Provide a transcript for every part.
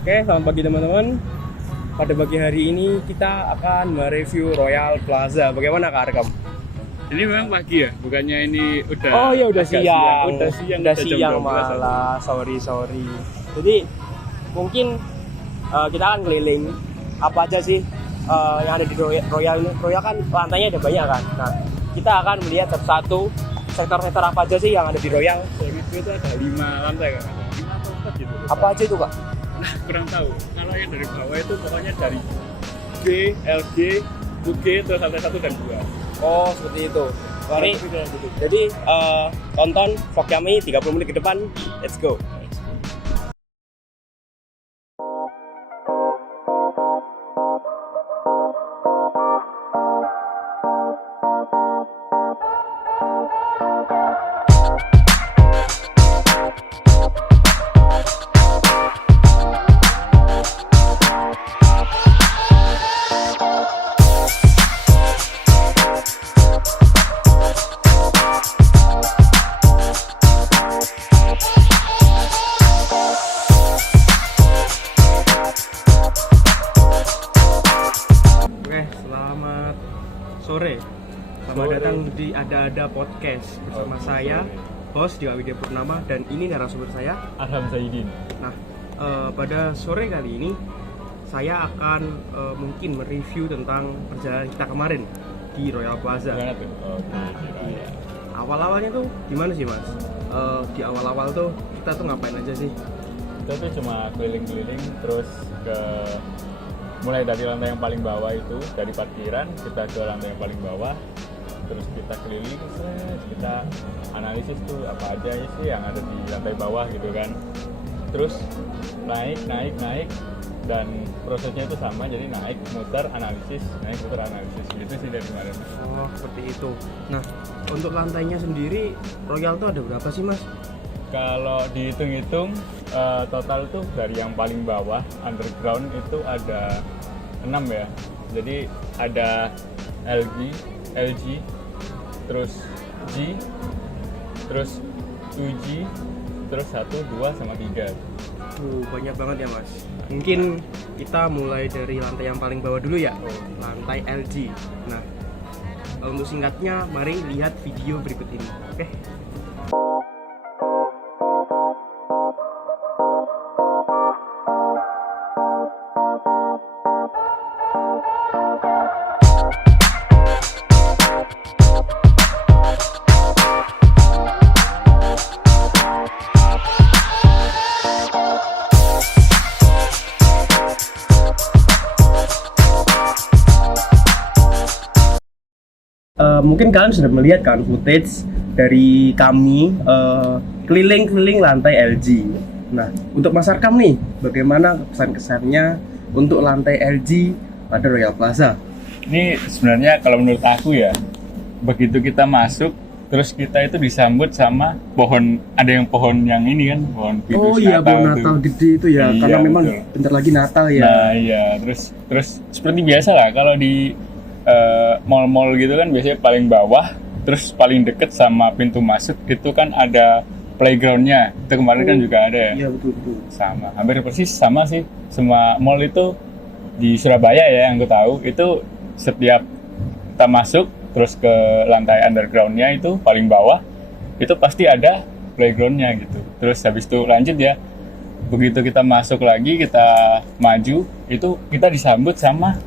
Oke, selamat pagi teman-teman. Pada pagi hari ini kita akan mereview Royal Plaza. Bagaimana Kak Arkam? Ini memang pagi ya, bukannya ini udah. Oh ya udah agak siang. Udah Udah jam siang 12 aja. malah. Sorry. Jadi mungkin kita akan keliling apa aja sih yang ada di Royal ini. Royal kan lantainya ada banyak kan. Nah, kita akan melihat satu-satu sektor-sektor apa aja sih yang ada di Royal. Dari itu ada 5 lantai kan? 5 atau 4 gitu. Apa aja itu Kak? Nah, kurang tahu. Kalau yang dari bawah itu pokoknya dari B, LG, UG, terus lantai 1 dan 2. Oh seperti itu. Mari. Gitu. Jadi tonton vlog kami 30 menit ke depan. Let's go. Oke, selamat sore. Selamat datang di Ada Podcast bersama saya, host Dewa Widya Purnama, dan ini narasumber saya. Arham Zaidin. Nah, pada sore kali ini saya akan mungkin mereview tentang perjalanan kita kemarin di Royal Plaza. Gimana tuh? Iya. Awal-awalnya tuh gimana sih Mas? Di awal-awal tuh kita tuh ngapain aja sih? Kita tuh cuma keliling-keliling terus mulai dari lantai yang paling bawah itu, dari parkiran kita ke lantai yang paling bawah, terus kita keliling, kita analisis tuh apa aja sih yang ada di lantai bawah gitu kan, terus naik dan prosesnya itu sama, jadi naik muter analisis gitu sih dari kemarin. Oh seperti itu. Nah untuk lantainya sendiri Royal tuh ada berapa sih Mas? Kalau dihitung-hitung total tuh dari yang paling bawah underground itu ada 6 ya. Jadi ada LG, terus G, terus 2G, terus 1, 2, sama 3. Banyak banget ya Mas. Mungkin kita mulai dari lantai yang paling bawah dulu ya. Lantai LG. Nah untuk singkatnya mari lihat video berikut ini. Oke. Mungkin kalian sudah melihat kan footage dari kami keliling-keliling lantai LG. Nah, untuk Mas Arkam nih, bagaimana kesan-kesannya untuk lantai LG pada Royal Plaza? Ini sebenarnya kalau menurut aku ya, begitu kita masuk, terus kita itu disambut sama pohon, ada yang pohon yang ini kan, pohon pinus Oh iya, pohon Natal tuh. gede itu ya, Iya, karena memang betul. bentar lagi Natal ya. Nah iya, terus seperti biasa lah kalau di mall-mall gitu kan biasanya paling bawah, terus paling deket sama pintu masuk itu kan ada playgroundnya. Itu kemarin kan juga ada ya. Iya betul. Sama, hampir persis sama sih. Semua mall itu di Surabaya ya yang aku tahu itu setiap kita masuk terus ke lantai undergroundnya itu paling bawah itu pasti ada playgroundnya gitu. Terus habis itu lanjut ya, begitu kita masuk lagi kita maju itu kita disambut sama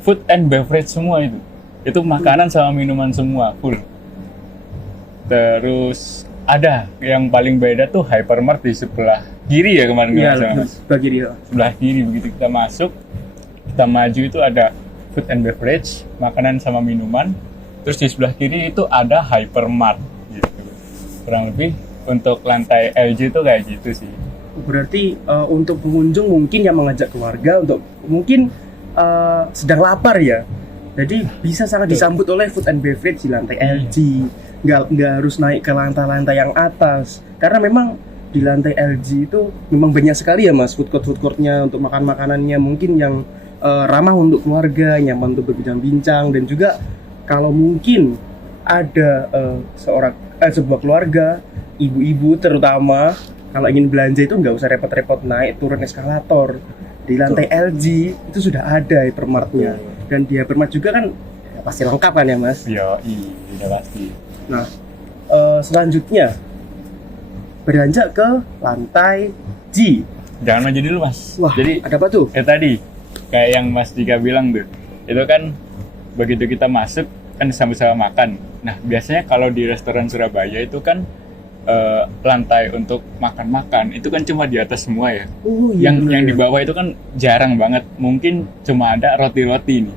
food and beverage semua itu makanan sama minuman semua full. Terus ada yang paling beda tuh Hypermart di sebelah kiri ya kemarin Iya, nggak salah. sebelah kiri. Sebelah kiri begitu kita masuk kita maju itu ada food and beverage makanan sama minuman, terus di sebelah kiri itu ada Hypermart gitu. Kurang lebih untuk lantai LG itu kayak gitu sih. Berarti untuk pengunjung mungkin yang mengajak keluarga untuk mungkin sedang lapar ya, jadi bisa sangat disambut oleh food and beverage di lantai LG. Nggak harus naik ke lantai-lantai yang atas, karena memang di lantai LG itu memang banyak sekali ya Mas food courtnya untuk makan makanannya mungkin yang ramah untuk keluarga, nyaman untuk berbincang-bincang, dan juga kalau mungkin ada sebuah keluarga, ibu-ibu terutama kalau ingin belanja itu nggak usah repot-repot naik turun eskalator. Di lantai LG itu sudah ada hypermartnya, dan di hypermart juga kan ya pasti lengkap kan ya Mas. Iya, udah pasti. Nah, selanjutnya beranjak ke lantai G. Jangan maju dulu Mas. Wah, Jadi ada apa tuh? tadi kayak yang Mas Dika bilang tuh, itu kan begitu kita masuk kan sama-sama makan. Nah biasanya kalau di restoran Surabaya itu kan lantai untuk makan-makan itu kan cuma di atas semua ya. Oh, iya, yang di bener. bawah itu kan jarang banget, mungkin cuma ada roti-roti nih.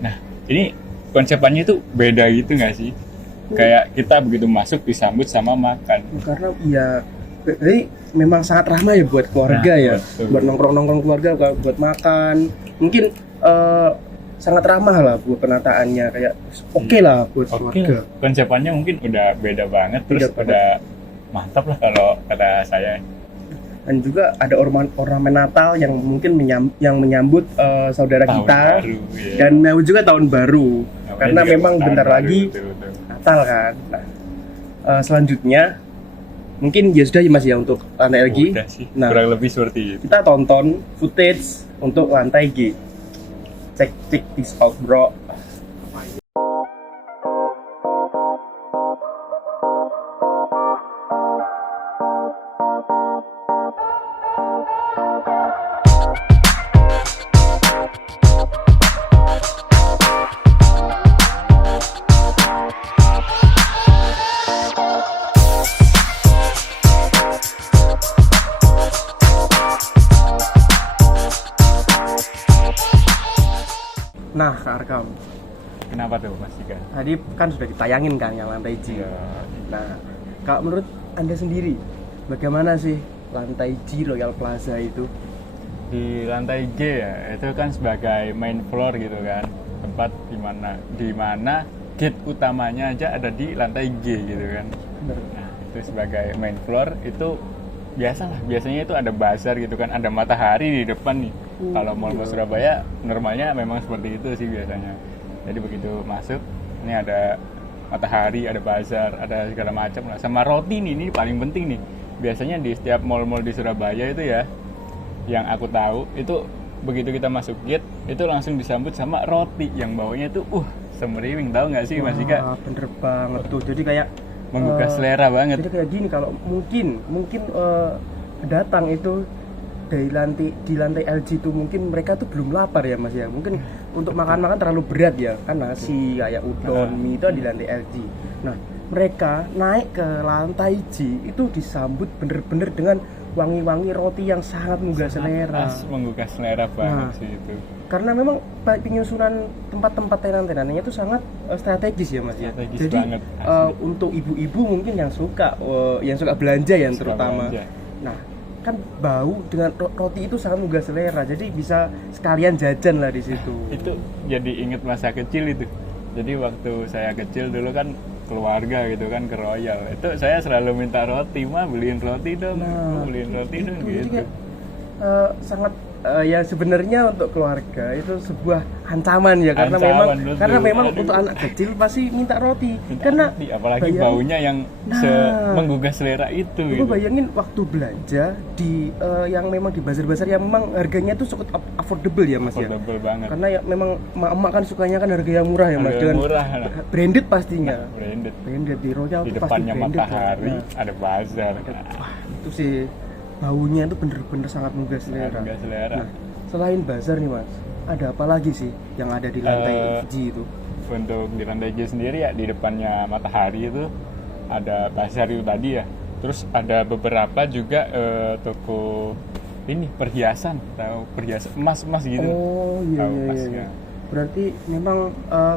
Nah ini konsepannya itu beda gitu nggak sih? Kayak kita begitu masuk disambut sama makan. Karena ya jadi memang sangat ramah ya buat keluarga Nah, ya, betul. buat nongkrong-nongkrong keluarga, buat makan. Mungkin sangat ramah lah buat penataannya, kayak oke lah buat Oke, keluarga. konsepannya mungkin udah beda banget, terus Beda banget. udah mantap lah kalau kata saya. Dan juga ada ornamen Natal yang mungkin yang menyambut saudara Tahun kita, baru, ya. dan mau juga tahun baru. Namanya Karena juga memang tahun bentar baru, lagi betul. Natal kan. Nah, selanjutnya mungkin ya sudah ya Mas ya untuk lantai LG. Udah sih, Nah, kurang lebih seperti itu. kita tonton footage untuk lantai G. Check this out bro. Nah Kak Arkam, Kenapa tuh Mas Dika? tadi kan sudah ditayangin kan yang lantai G. Ya, Nah, Kak, menurut Anda sendiri, bagaimana sih lantai G Royal Plaza itu? di lantai G ya, itu kan sebagai main floor gitu kan, tempat di mana gate utamanya aja ada di lantai G gitu kan. Bener. Nah, itu sebagai main floor itu biasanya itu ada bazar gitu kan, ada matahari di depan nih. Kalau mall-mall Surabaya normalnya memang seperti itu sih biasanya. Jadi begitu masuk, ini ada matahari, ada bazar, ada segala macam lah. Sama roti nih, ini paling penting nih. Biasanya di setiap mall-mall di Surabaya itu ya, yang aku tahu itu begitu kita masuk gate itu langsung disambut sama roti yang bawahnya tuh semeriwing, tahu nggak sih Mas Dika? Wah, bener banget tuh. Jadi kayak Menggugah eh, selera banget. Jadi kayak gini, kalau mungkin datang itu di lantai LG itu mungkin mereka tuh belum lapar ya Mas ya. Mungkin untuk makan-makan terlalu berat ya, kan nasi kayak udon, mie itu di lantai LG. Nah, mereka naik ke lantai G itu disambut bener-bener dengan wangi-wangi roti yang sangat menggugah selera. Menggugah selera banget Nah, sih itu. Karena memang penyusunan tempat-tempat tenan-tenannya itu sangat strategis ya Mas ya. Strategis Jadi banget, asli. untuk ibu-ibu mungkin yang suka belanja yang Suka terutama. belanja. Nah, kan bau dengan roti itu sangat menggugah selera. Jadi bisa sekalian jajan lah di situ. Itu jadi inget masa kecil itu. Jadi waktu saya kecil dulu kan keluarga gitu kan ke Royal, itu saya selalu minta roti, mah beliin roti dong, Nah, beliin roti dong Jadi gitu. kayak, sangat ya sebenarnya untuk keluarga itu sebuah ancaman ya, karena Ancaman, betul. memang Aduh. untuk anak kecil pasti minta roti. Minta Karena roti, apalagi bayangin- baunya yang Nah. menggugah selera itu Gue gitu. bayangin waktu belanja di yang memang di bazar-bazar yang memang harganya tuh cukup affordable ya Mas ya. Affordable banget. Karena ya memang emak-emak kan sukanya kan harga yang murah ya Mas, Harga dengan murah, nah. branded pastinya. Branded. Branded di Royal Di tuh pasti depannya branded. matahari Nah, ada bazar. wah, itu sih baunya itu bener-bener sangat menggugah selera. Menggugah selera. Nah, selain bazar nih Mas, ada apa lagi sih yang ada di lantai G itu? Untuk di lantai G sendiri ya, di depannya matahari itu ada bazar itu tadi ya. Terus ada beberapa juga toko ini perhiasan, tahu perhiasan emas-emas gitu. Oh iya Tahu iya, iya, emasnya. iya. Berarti memang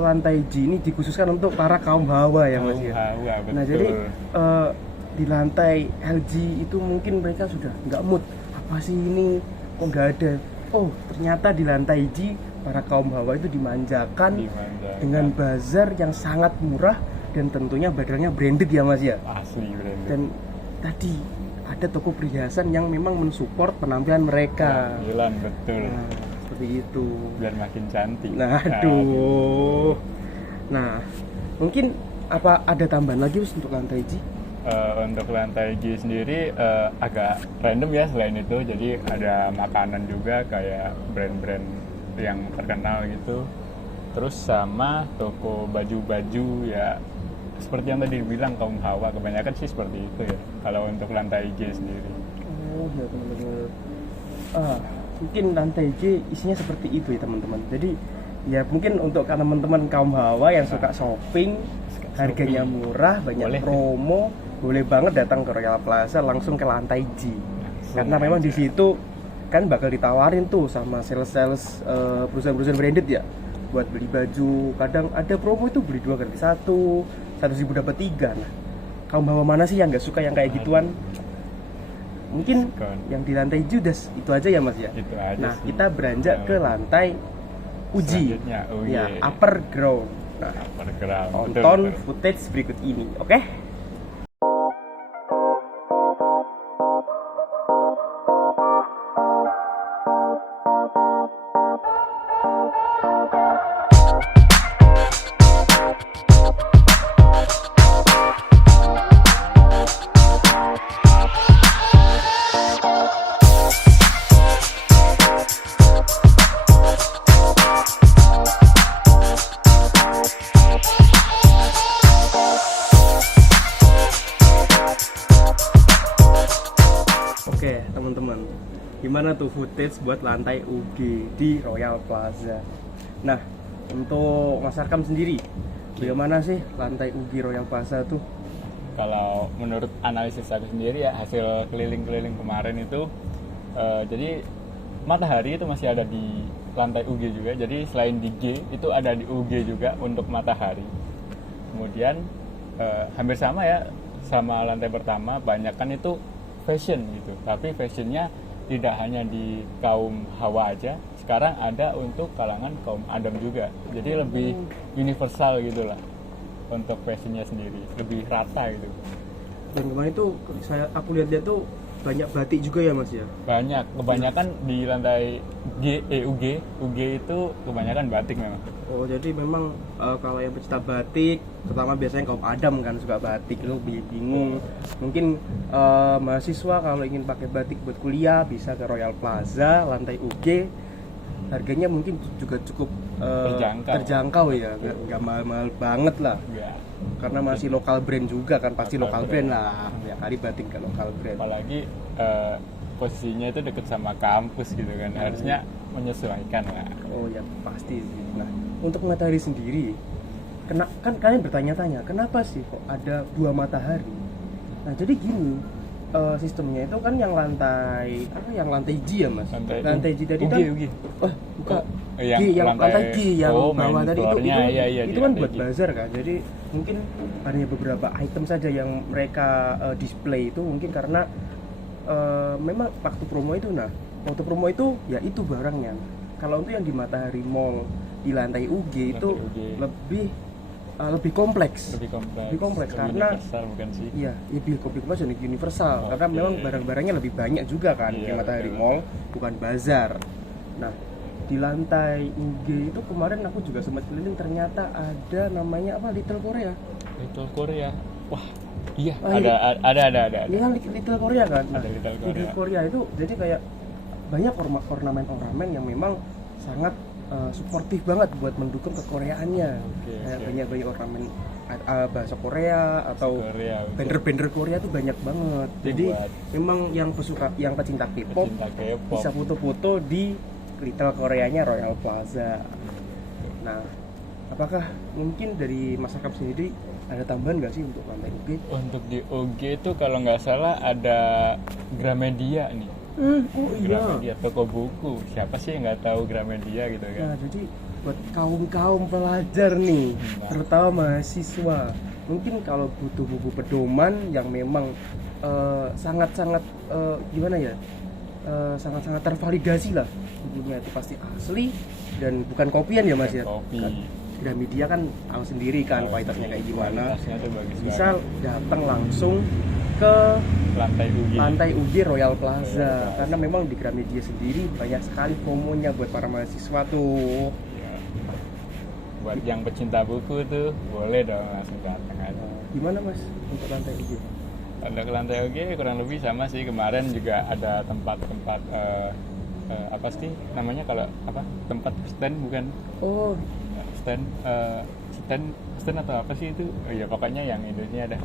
lantai G ini dikhususkan untuk para kaum hawa ya Mas ya. Hawa, betul. Nah jadi di lantai LG itu mungkin mereka sudah nggak mood, apa sih ini kok nggak ada. Oh ternyata di lantai G para kaum hawa itu dimanjakan Dimanjakan. dengan bazar yang sangat murah dan tentunya barangnya branded ya Mas ya. Asli branded. Dan tadi ada toko perhiasan yang memang mensupport penampilan mereka. Tampilan, betul. Nah, seperti itu. Biar makin cantik. Nah, aduh. Nah, mungkin apa ada tambahan lagi Mas, untuk lantai G? Untuk lantai G sendiri agak random ya selain itu. Jadi ada makanan juga kayak brand-brand yang terkenal gitu. Terus sama toko baju-baju ya seperti yang tadi dibilang kaum hawa, kebanyakan sih seperti itu ya kalau untuk lantai G sendiri. Oh ya teman-teman. Mungkin lantai G isinya seperti itu ya teman-teman. Jadi ya mungkin untuk teman-teman kaum hawa yang suka shopping, harganya murah, banyak Boleh. promo, boleh banget datang ke Royal Plaza langsung ke lantai G. Karena memang di situ kan bakal ditawarin tuh sama sales-sales perusahaan-perusahaan branded ya buat beli baju. Kadang ada promo itu beli 2 gratis 1, 100.000 dapat 3. Nah, kaum hawa mana sih yang nggak suka yang kayak gituan? Mungkin Diskon. yang di lantai G udah itu aja ya Mas ya. Itu aja Nah, sih. kita beranjak ke lantai uji. Selanjutnya, Ya, upper ground. Nah, Underground. tonton footage berikut ini, oke? Oke, teman-teman. Gimana tuh footage buat lantai UG di Royal Plaza? Nah, untuk Mas Arkam sendiri, bagaimana sih lantai UG Royal Plaza tuh? Kalau menurut analisis aku sendiri ya hasil keliling-keliling kemarin itu jadi matahari itu masih ada di lantai UG juga. Jadi selain di G itu ada di UG juga untuk matahari. Kemudian hampir sama ya sama lantai pertama, banyak kan itu fashion gitu. Tapi fashionnya tidak hanya di kaum hawa aja, sekarang ada untuk kalangan kaum adam juga. Jadi lebih universal gitu lah untuk fashionnya sendiri, lebih rata gitu. Dan kemarin tuh aku lihat-lihat tuh banyak batik juga ya Mas ya? Banyak, kebanyakan di lantai UG itu kebanyakan batik memang. Oh, jadi memang kalau yang pecinta batik, terutama biasanya kaum adam kan suka batik, lu bingung. Mungkin mahasiswa kalau ingin pakai batik buat kuliah bisa ke Royal Plaza, lantai UG. Harganya mungkin juga cukup terjangkau ya, nggak mahal-mahal banget lah. Ya, Karena masih lokal brand juga kan, pasti Lokal lokal brand lah. Ya kali batik ke lokal brand. apalagi posisinya itu dekat sama kampus gitu kan, harusnya menyesuaikan lah. Oh ya pasti sih. Nah, untuk matahari sendiri, kan kalian bertanya-tanya, kenapa sih kok ada 2 matahari? Nah, jadi gini, sistemnya itu kan yang lantai G ya Mas? Lantai G tadi kan, UG. bukan. Yang G, yang lantai G yang main bawah tadi itu floor-nya, iya, itu di kan lantai buat G. bazar kan. Jadi mungkin hanya beberapa item saja yang mereka display itu mungkin karena memang waktu promo itu ya itu barangnya. Kalau untuk yang di Matahari Mall di lantai UG itu UG. lebih kompleks. Lebih kompleks karena universal bukan sih? iya, lebih kompleks dan universal karena Oke. memang barang-barangnya lebih banyak juga kan di Iya, Matahari betul. Mall, bukan bazar. Nah, di lantai UG itu kemarin aku juga sempat keliling, ternyata ada namanya apa, Little Korea. Little Korea. Wah, iya, Oh, ada. Ini kan Little Korea kan. Nah, Ada Little Korea. Little Korea itu jadi kayak banyak ornamen-ornamen yang memang sangat suportif banget buat mendukung kekoreaannya. Kayak oke. banyak ornamen bahasa Korea atau Korea, betul. bender-bender Korea tuh banyak banget. Itu Jadi buat memang yang pecinta K-pop pecinta K-pop. bisa foto-foto di Little Koreanya Royal Plaza. Nah, apakah mungkin dari Mas Akam sendiri ada tambahan nggak sih untuk lantai UG? Untuk di UG itu kalau nggak salah ada Gramedia nih. Oh iya. Gramedia, toko buku. Siapa sih yang nggak tahu Gramedia gitu kan? Nah, jadi buat kaum pelajar nih, Nah. terutama mahasiswa, mungkin kalau butuh buku pedoman yang memang sangat-sangat gimana ya, sangat-sangat tervalidasi lah, bukunya itu pasti asli dan bukan kopian ya Mas ya. Kopi. Kan Gramedia kan tahu sendiri kan kualitasnya kayak gimana. Kualitasnya tuh bagus Bisa banget. datang langsung ke Lantai UG. lantai UG Royal Plaza, Plaza. karena memang di Gramedia sendiri banyak sekali promonya buat para mahasiswa tuh. Ya. Buat yang pecinta buku tuh boleh dong langsung datang aja. Gimana Mas untuk lantai UG? Kalau ke lantai UG kurang lebih sama sih. Kemarin juga ada tempat-tempat apa sih namanya, kalau apa, tempat stand bukan Oh, stand stand stand atau apa sih itu. Oh, ya pokoknya yang Indonesia ada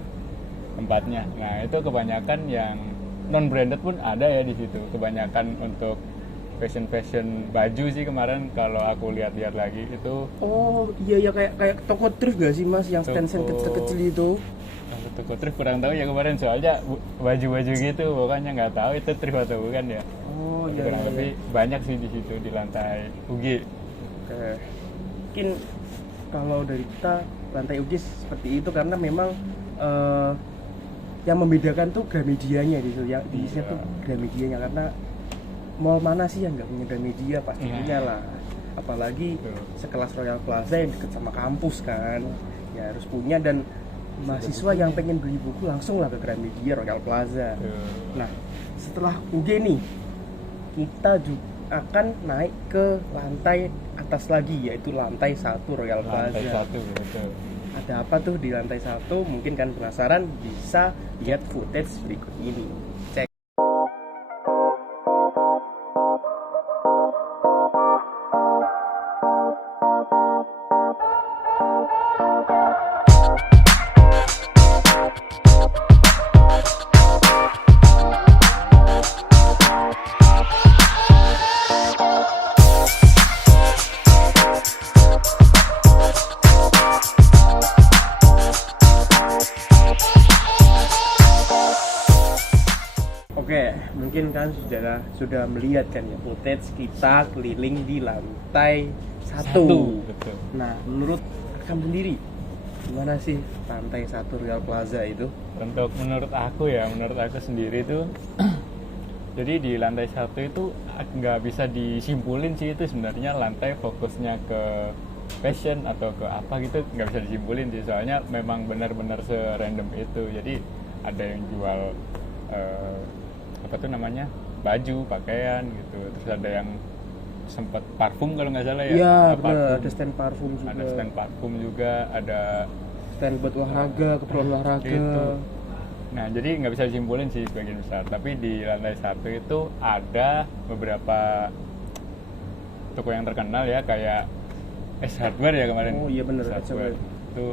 tempatnya. Nah itu kebanyakan yang non branded pun ada ya di situ. Kebanyakan untuk fashion baju sih kemarin kalau aku lihat-lihat lagi itu. oh iya kayak toko thrift gak sih Mas yang stand-stand Toko- kecil-kecil itu? Kalau toko thrift kurang tahu ya kemarin, soalnya baju-baju gitu pokoknya nggak tahu itu thrift atau bukan ya. Oh iya. Kurang iya, lebih iya. banyak sih di situ di lantai UG. Oke. Mungkin kalau dari kita lantai UG seperti itu karena memang yang membedakan tuh Gramedianya di situ. Yang di Iya. situ Gramedianya, karena mall mana sih yang nggak punya Gramedia, pasti Iya. punya lah. Apalagi Betul. sekelas Royal Plaza yang dekat sama kampus kan, ya harus punya. Dan mahasiswa yang pengen beli buku langsung lah ke Gramedia Royal Plaza. Tuh. Nah, setelah UG nih, kita juga akan naik ke lantai atas lagi, yaitu lantai 1 Royal Plaza. Lantai 1 betul. Ada apa tuh di lantai 1? Mungkin kan penasaran, bisa lihat footage berikut ini. Cek. Oke, mungkin kan sudah melihat kan ya footage kita keliling di lantai 1. Betul. Nah, menurut Akam sendiri gimana sih lantai 1 Royal Plaza itu? Menurut aku sendiri itu jadi di lantai 1 itu nggak bisa disimpulin sih itu sebenarnya lantai fokusnya ke fashion atau ke apa gitu, nggak bisa disimpulin sih, soalnya memang benar-benar serandom itu. Jadi ada yang jual apa tuh namanya, baju, pakaian gitu, terus ada yang sempat parfum kalau nggak salah ya. Iya, Nah, benar. parfum. Ada stand parfum juga. Ada stand parfum juga, ada Stand buat olahraga, keperluan olahraga. itu. Nah, jadi nggak bisa disimpulin sih sebagian besar. Tapi di lantai 1 itu ada beberapa toko yang terkenal ya, kayak S Hardware ya kemarin. Oh, iya bener, S S Hardware. Hardware. Itu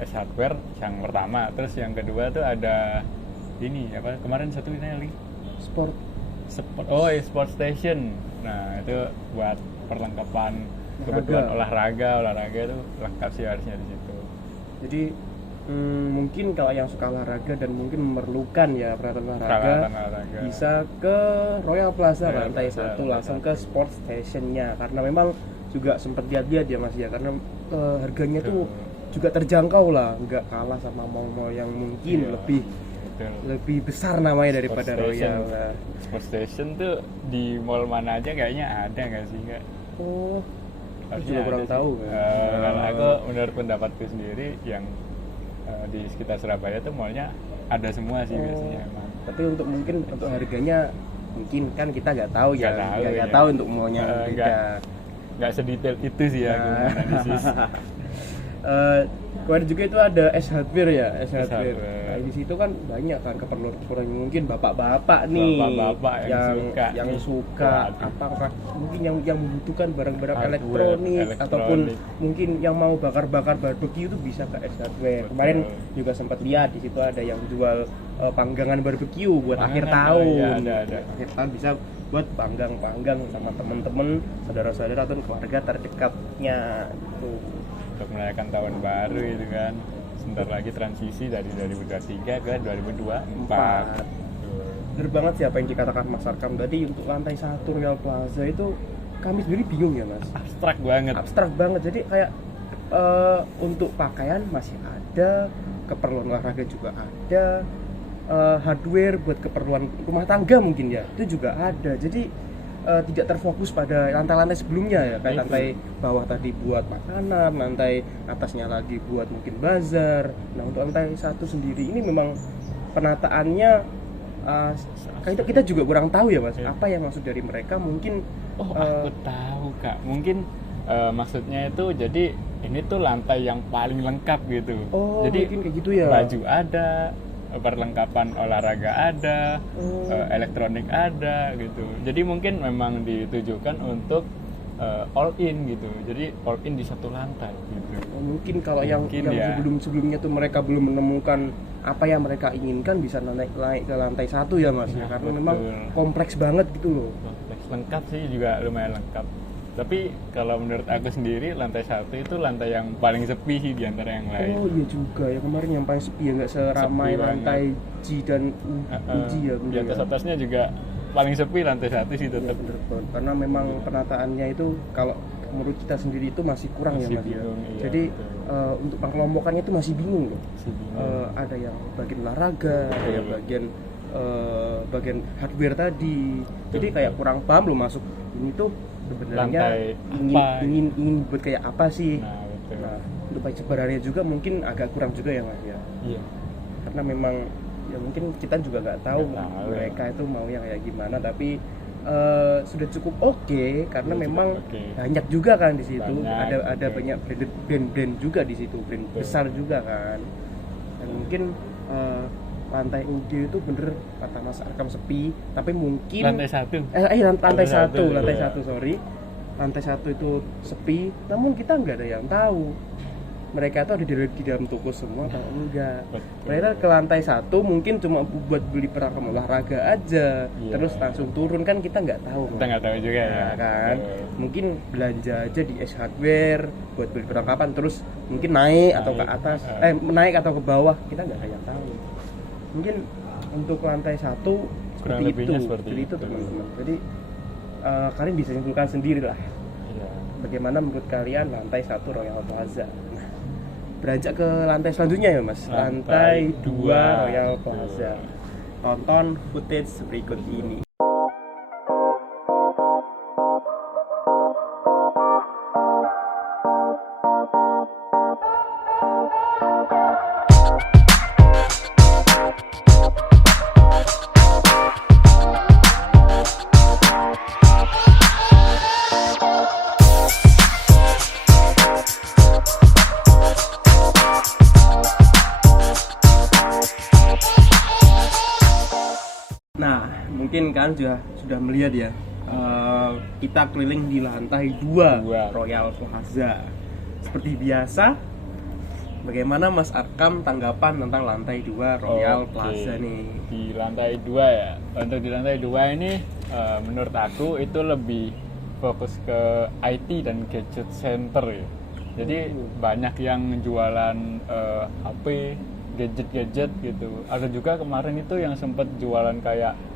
S Hardware yang pertama. Terus yang kedua tuh ada ini apa? Kemarin satu ini lagi. Sport. Sport Station. Nah, itu buat perlengkapan kebutuhan olahraga itu lengkap sih harusnya di situ. Jadi mungkin kalau yang suka olahraga dan mungkin memerlukan ya peralatan Peralatan olahraga, olahraga. bisa ke Royal Plaza Royal lantai Plaza, 1 lantai langsung 1. ke Sport Stationnya, karena memang juga sempat lihat-lihat ya Mas ya, karena harganya tuh juga terjangkau lah, nggak kalah sama mall-mall yang mungkin Iya, lebih betul. lebih besar namanya daripada Sport Station. Royal. Nah. Sport Station tuh di mall mana aja kayaknya ada nggak sih, nggak? Oh, aku Harusnya juga kurang ada sih. tahu. Kalau aku menurut pendapatku sendiri yang di sekitar Surabaya tuh mallnya ada semua sih biasanya emang. Tapi mungkin untuk harganya mungkin kan kita nggak tahu ya, Nggak nggak ya. tahu untuk mallnya yang beda. Nggak sedetail itu sih aku Nah. menganalisis. Kemarin juga itu ada S Hardware ya, S Hardware. Hardware. Nah, di situ kan banyak kan keperluan mungkin bapak-bapak nih, Bapak-bapak yang yang suka nih. suka apakah mungkin yang membutuhkan barang-barang Hardware, elektronik, elektronik. ataupun mungkin yang mau bakar-bakar barbecue itu bisa ke S Hardware. Betul. Kemarin juga sempat lihat di situ ada yang jual panggangan barbecue buat akhir Panggangan, tahun. oh iya, ada. Akhir tahun bisa buat panggang sama temen-temen, saudara-saudara atau keluarga terdekatnya gitu. Untuk merayakan tahun baru itu kan. Sebentar lagi transisi dari 2023 ke 2024. Bener banget sih apa yang dikatakan Mas Arkam tadi. Untuk lantai 1 Royal Plaza itu kami sendiri bingung ya Mas, Abstrak banget. abstrak banget. Jadi kayak untuk pakaian masih ada, keperluan olahraga juga ada, hardware buat keperluan rumah tangga mungkin ya itu juga ada. Jadi tidak terfokus pada lantai-lantai sebelumnya ya, kayak Itu. lantai bawah tadi buat makanan, lantai atasnya lagi buat mungkin bazar. Nah untuk lantai 1 sendiri ini memang penataannya kayak kita juga kurang tahu ya Mas, Iya. apa yang maksud dari mereka mungkin. Aku tahu Kak. Mungkin maksudnya itu jadi ini tuh lantai yang paling lengkap gitu. Oh, jadi mungkin kayak gitu ya. baju ada, perlengkapan olahraga ada, elektronik ada gitu. Jadi mungkin memang ditujukan untuk all in gitu. Jadi all in di satu lantai gitu. Mungkin kalau yang ya. sebelumnya tuh mereka belum menemukan apa yang mereka inginkan, bisa naik ke lantai 1 ya Mas, Ya, karena betul. memang kompleks banget gitu loh. Kompleks, lengkap sih, juga lumayan lengkap. Tapi kalau menurut aku sendiri lantai 1 itu lantai yang paling sepi sih di antara yang lain. Oh iya juga ya, kemarin yang paling sepi ya, nggak seramai Sepi lantai G dan G ya. Di atas-atasnya juga paling sepi lantai 1 sih Iya, tetap. bener banget. Karena memang penataannya itu kalau menurut kita sendiri itu masih kurang Masih ya Mas ya. bingung, iya, Jadi betul. untuk pengelompokannya itu masih bingung loh. Masih bingung. Ada yang bagian olahraga, ada yang bagian hardware tadi. Jadi Betul. kayak kurang paham loh masuk ini tuh sebenarnya Lantai ingin, apa? ingin buat kayak apa sih. Nah, betul. Nah, untuk baik sebenarnya juga mungkin agak kurang juga ya Mas ya. Iya. Karena memang ya mungkin kita juga nggak tahu Nggak tahu, mereka itu mau yang kayak gimana, tapi sudah cukup oke karena Sudah memang cukup oke. banyak juga kan di situ. Banyak, ada oke. banyak brand juga di situ, brand Betul. besar juga kan. Dan mungkin lantai UD itu bener kata Mas Arkam sepi, tapi mungkin Lantai 1. lantai satu, lantai iya. satu, sorry, lantai 1 itu sepi, namun kita nggak ada yang tahu mereka itu ada di dalam toko semua atau enggak. Betul. Mereka ke lantai 1 mungkin cuma buat beli perangkat olahraga aja, Iya. terus langsung turun kan kita nggak tahu. Kita nggak tahu juga ya. Nah, kan Betul. mungkin belanja aja di S Hardware buat beli perlengkapan, terus mungkin naik atau ke atas, naik atau ke bawah, kita nggak ada yang tahu. Mungkin untuk lantai 1 Kurang lebihnya seperti itu itu. teman-teman. Jadi kalian bisa simpulkan sendiri lah Iya. bagaimana menurut kalian lantai 1 Royal Plaza. Nah, beranjak ke lantai selanjutnya ya Mas, lantai 2 Royal Plaza. Tonton footage berikut ini. Nah, mungkin kan sudah melihat ya, kita keliling di lantai 2 Dua. Royal Plaza. Seperti biasa, bagaimana Mas Arkam tanggapan tentang lantai 2 Royal Oke. Plaza nih? Di lantai 2 ya. Untuk di lantai 2 ini menurut aku itu lebih fokus ke IT dan gadget center ya. Jadi banyak yang jualan HP, gadget-gadget gitu. Ada juga kemarin itu yang sempat jualan kayak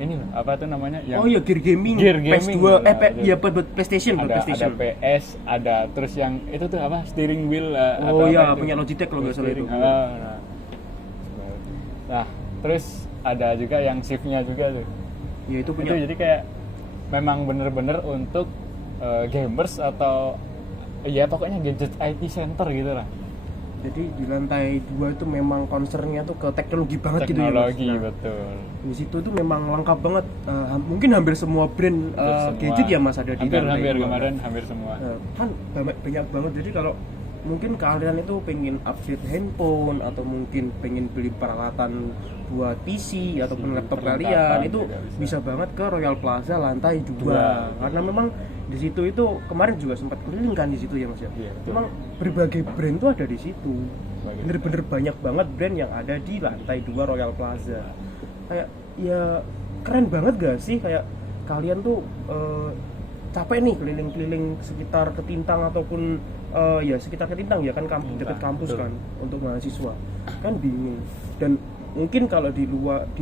ini loh, apa tuh namanya? Yang Oh iya, gear gaming, Gear gaming, PS2, nah, ya buat PlayStation, buat ada PlayStation. PS, ada terus yang itu tuh apa? Steering wheel atau Oh apa iya, itu? punya Logitech kalau nggak salah itu. Steering, nah, terus ada juga yang shiftnya juga tuh. Ya itu Itu punya. jadi kayak memang bener-bener untuk gamers atau ya pokoknya gadget IT center gitu lah. Jadi di lantai 2 itu memang concernnya tuh ke teknologi banget gitu ya. Mas. Teknologi, Nah, betul. di situ tuh memang lengkap banget. Mungkin hampir semua brand Hampir semua. gadget ya Mas ada di hampir lantai hampir 2. kemarin hampir semua. Kan banyak banget. Jadi kalau mungkin kalian itu pengen update handphone atau mungkin pengen beli peralatan buat PC ataupun laptop perlengkapan kalian, itu juga bisa banget ke Royal Plaza lantai 2. Dua. Karena memang di situ itu kemarin juga sempat keliling kan di situ ya Mas ya. Iya, betul. Memang berbagai brand tuh ada di situ. Berbagai Bener-bener banyak banget brand yang ada di lantai 2 Royal Plaza. Kayak ya keren banget gak sih, kayak kalian tuh capek nih keliling-keliling sekitar Ketintang ataupun ya sekitar Ketintang ya kan, dekat kampus betul. kan untuk mahasiswa kan bingung. Dan mungkin kalau di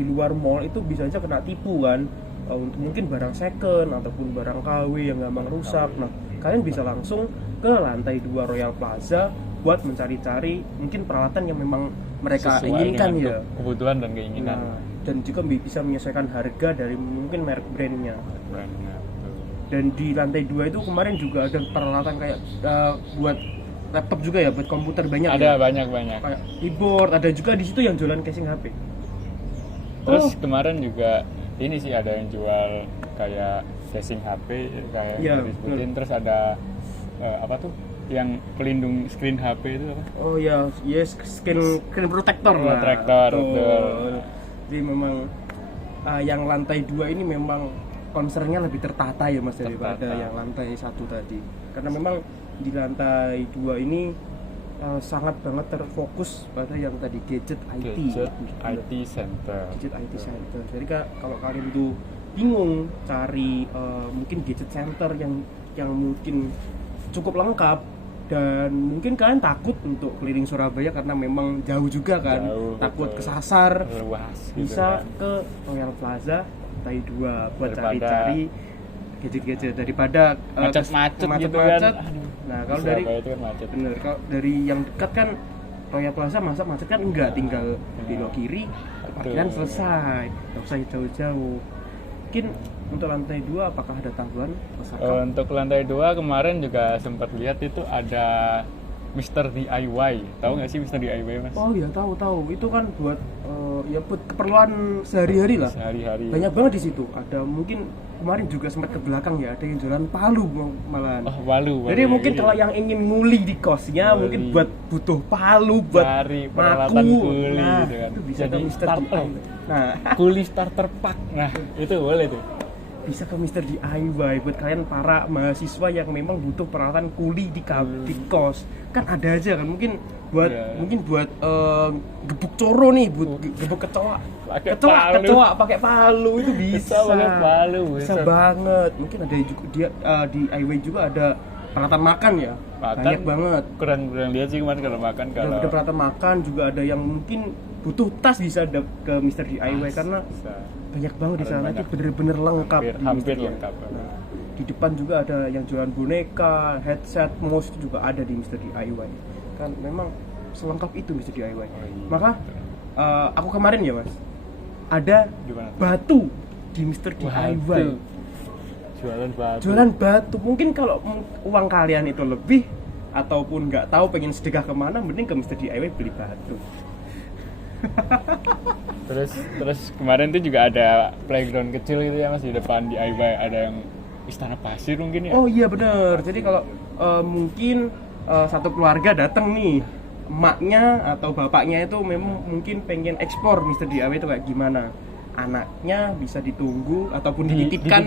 luar mall itu bisa aja kena tipu kan, untuk mungkin barang second ataupun barang KW yang gampang rusak. Nah, kalian bisa langsung ke lantai 2 Royal Plaza buat mencari-cari mungkin peralatan yang memang mereka Sesuai inginkan dengan ya. kebutuhan dan keinginan. Nah, dan juga bisa menyesuaikan harga dari mungkin merek brandnya. Brandnya, betul. Dan di lantai 2 itu kemarin juga ada peralatan kayak buat laptop juga ya, buat komputer banyak Ada ya. banyak Kayak keyboard, ada juga di situ yang jualan casing HP. Terus kemarin juga ini sih ada yang jual kayak casing HP kayak Iya, yang disebutin. Terus ada apa tuh yang pelindung screen HP itu apa? Oh ya, yes, screen protector lah. Protector, Betul. betul. Jadi memang yang lantai 2 ini memang konsernya lebih tertata ya Mas daripada Tertata. yang lantai 1 tadi. Karena memang di lantai 2 ini sangat banget terfokus pada yang tadi gadget IT. Gadget IT Center. Gadget IT Center. Jadi kalau kalian itu bingung cari mungkin gadget center yang mungkin cukup lengkap dan mungkin kalian takut untuk keliling Surabaya karena memang jauh juga kan, Jauh, takut betul. kesasar, Luas gitu bisa kan. ke Royal Plaza lantai 2 buat Daripada cari-cari gadget-gadget daripada Macet-macet gitu macet-macet. kan. Aduh. Nah kalau dari Surabaya itu kan macet. bener, kalau dari yang dekat kan Royal Plaza masa macet kan enggak, tinggal belok kiri parkiran selesai, nggak usah jauh-jauh. Mungkin untuk lantai 2 apakah ada tambahan Mas Akam? Untuk lantai 2 kemarin juga sempat lihat itu ada Mr. DIY. Tahu nggak sih Mr. DIY Mas? Oh ya tahu itu kan buat ya buat keperluan sehari-hari lah. Sehari-hari. Banyak banget di situ. Ada mungkin kemarin juga sempat ke belakang ya, ada yang jualan palu malahan. Oh, palu. Jadi mungkin Iya. kalau yang ingin nguli di kosnya, Nguli. mungkin buat butuh palu buat cari peralatan maku. kuli Nah, gitu kan. itu bisa Jadi ke Mr. starter. DIY. Nah, Kuli starter pack. Nah, itu boleh tuh. bisa ke Mr. DIY buat kalian para mahasiswa yang memang butuh peralatan kuli di di kos. Kan ada aja kan mungkin buat Iya. mungkin buat gebuk coro nih, buat gebuk kecoa. Pakai Kecoa palu. pakai palu itu bisa. Bisa pakai palu, Bisa bisa. banget. Mungkin ada juga dia di DIY juga ada peralatan makan ya. Makan Banyak banget. kurang lihat sih kemarin kalau makan kalau Ada peralatan makan juga ada yang mungkin butuh tas bisa ke Mr. DIY karena bisa. banyak banget di Ada sana banyak. itu bener-bener lengkap di Hampir Mr. DIY. lengkap. Nah, di depan juga ada yang jualan boneka, headset, mouse itu juga ada di Mr. DIY. Kan memang selengkap itu Mr. DIY. Oh, iya. Maka aku kemarin ya Mas, ada Gimana tuh? batu di Mr. DIY. Waduh. Jualan batu. Jualan batu. Mungkin kalau uang kalian itu lebih ataupun nggak tahu pengen sedekah kemana, mending ke Mr. DIY beli batu. Terus kemarin tuh juga ada playground kecil gitu ya Mas di depan DIY, ada yang istana pasir mungkin ya. Oh iya bener. Jadi kalau mungkin satu keluarga datang nih, emaknya atau bapaknya itu memang mungkin pengen eksplor Mr. DIY itu kayak gimana. Anaknya bisa ditunggu ataupun dititipkan